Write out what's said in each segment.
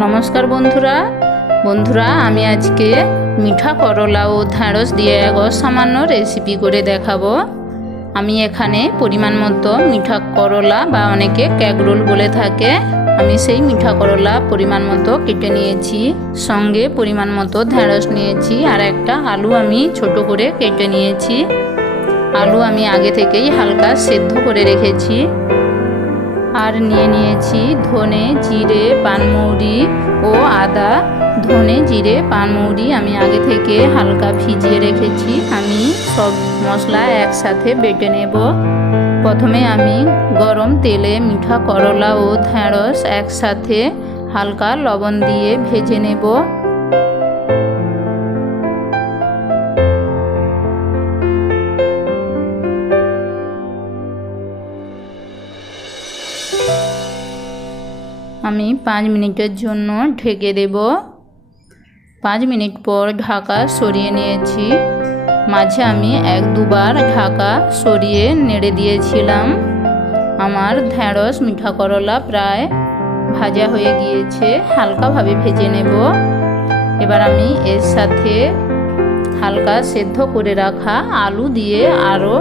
নমস্কার বন্ধুরা। বন্ধুরা, আমি আজকে মিঠা করলা ও ঢ্যাঁড়স দিয়ে এক অসামান্য রেসিপি করে দেখাবো। আমি এখানে পরিমাণ মতো মিঠা করলা বা অনেকে ক্যাকরোল বলে থাকে। আমি সেই মিঠা করলা পরিমাণ মতো কেটে নিয়েছি, সঙ্গে পরিমাণ মতো ঢ্যাঁড়স নিয়েছি আর একটা আলু আমি ছোট করে কেটে নিয়েছি। আলু আমি আগে থেকেই হালকা সেদ্ধ করে রেখেছি। আর নিয়ে নিয়েছি ধনে, জিরে, পানমৌরি ও আদা। ধনে, জিরে, পানমৌরি আমি আগে থেকে হালকা ভিজিয়ে রেখেছি। আমি সব মশলা একসাথে বেটে নেব। প্রথমে আমি গরম তেলে মিঠা করলা ও ঢ্যাঁড়স একসাথে হালকা লবণ দিয়ে ভেজে নেব। আমি পাঁচ মিনিটের জন্য ঢেকে দেব। পাঁচ মিনিট পর ঢাকা সরিয়ে নিয়েছি। মাঝে আমি এক দুবার ঢাকা সরিয়ে নেড়ে দিয়েছিলাম। আমার ঢ্যাঁড়স, মিঠা করলা প্রায় ভাজা হয়ে গিয়েছে, হালকাভাবে ভেজে নেব। এবার আমি এর সাথে হালকা সেদ্ধ করে রাখা আলু দিয়ে আরও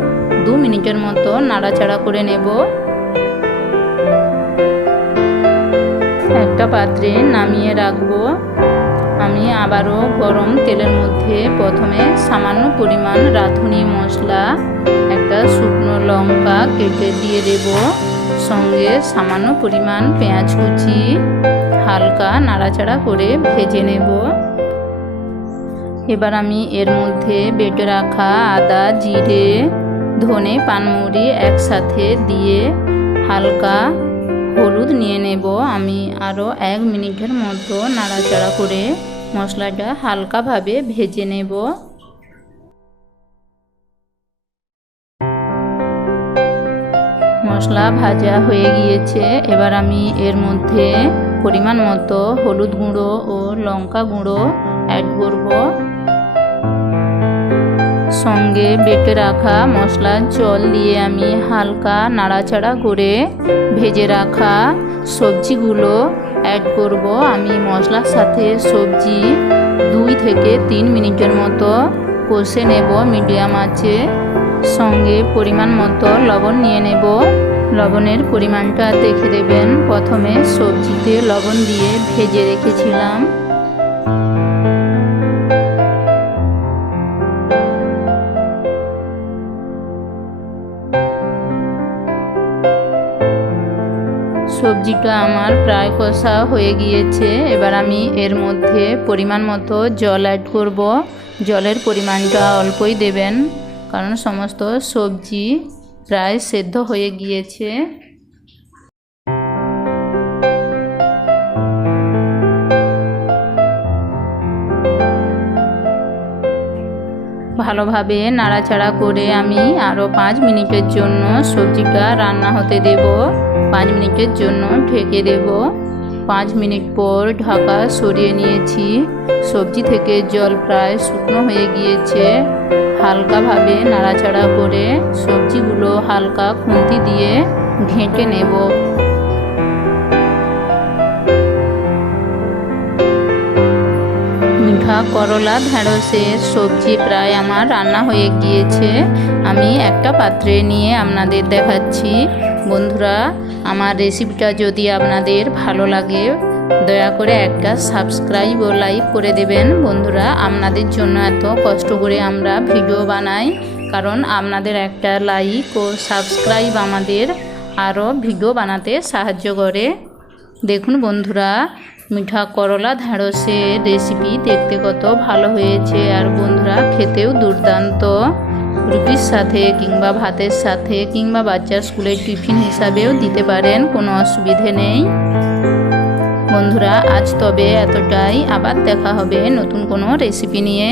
দু মিনিটের মতো নাড়াচাড়া করে নেব। একটা পাত্রে নামিয়ে রাখব। আমি আবারও গরম তেলের মধ্যে প্রথমে সামান্য পরিমাণ রাঁধুনি মশলা, একটা শুকনো লঙ্কা কেটে দিয়ে দেব, সঙ্গে সামান্য পরিমাণ পেঁয়াজ কুচি, হালকা নাড়াচাড়া করে ভেজে নেব। এবার আমি এর মধ্যে বেটে রাখা আদা, জিরে, ধনে, পানমুড়ি একসাথে দিয়ে হালকা হলুদ নিয়ে নেব। আমি আরও এক মিনিটের মতো নাড়াচাড়া করে মশলাটা হালকাভাবে ভেজে নেব। মশলা ভাজা হয়ে গিয়েছে। এবার আমি এর মধ্যে পরিমাণ মতো হলুদ গুঁড়ো ও লঙ্কা গুঁড়ো অ্যাড করব। সঙ্গে বেটে রাখা মশলার জল দিয়ে আমি হালকা নাড়াচাড়া করে ভেজে রাখা সবজিগুলো অ্যাড করব। আমি মশলার সাথে সবজি দুই থেকে তিন মিনিটের মতো কষে নেব মিডিয়াম আছে সঙ্গে পরিমাণ মতো লবণ নিয়ে নেব। লবণের পরিমাণটা দেখে দেবেন। প্রথমে সবজিতে লবণ দিয়ে ভেজে রেখেছিলাম। সবজিটা আমার প্রায় কষা হয়ে গিয়েছে। এবার আমি এর মধ্যে পরিমাণ মতো জল অ্যাড করব। জলের পরিমাণটা অল্পই দেবেন, কারণ সমস্ত সবজি প্রায় সেদ্ধ হয়ে গিয়েছে। ভালোভাবে নাড়াচাড়া করে আমি আরও পাঁচ মিনিটের জন্য সবজিটা রান্না হতে দেব। পাঁচ মিনিটের জন্য ঢেকে দেব। পাঁচ মিনিট পর ঢাকা সরিয়ে নিয়েছি। সবজি থেকে জল প্রায় শুকনো হয়ে গিয়েছে। হালকাভাবে নাড়াচাড়া করে সবজিগুলো হালকা খুন্তি দিয়ে ঘেঁটে নেব। মিঠা করলা ঢ্যাঁড়সের সবজি প্রায় আমার রান্না হয়ে গিয়েছে। আমি একটা পাত্রে নিয়ে আপনাদের দেখাচ্ছি। বন্ধুরা আমার রেসিপিটা যদি আপনাদের ভালো লাগে, দয়া করে একটা সাবস্ক্রাইব ও লাইক করে দেবেন। বন্ধুরা, আপনাদের জন্য এত কষ্ট করে আমরা ভিডিও বানাই, কারণ আপনাদের একটা লাইক ও সাবস্ক্রাইব আমাদের আরও ভিডিও বানাতে সাহায্য করে। দেখুন বন্ধুরা, মিঠা করলা ঢ্যাঁড়সের রেসিপি দেখতে কত ভালো হয়েছে। আর বন্ধুরা, খেতেও দুর্দান্ত। রুটির সাথে কিংবা ভাতের সাথে কিংবা বাচ্চার স্কুলের টিফিন হিসাবেও দিতে পারেন, কোনো অসুবিধে নেই। বন্ধুরা, আজ তবে এতটাই। আবার দেখা হবে নতুন কোনো রেসিপি নিয়ে।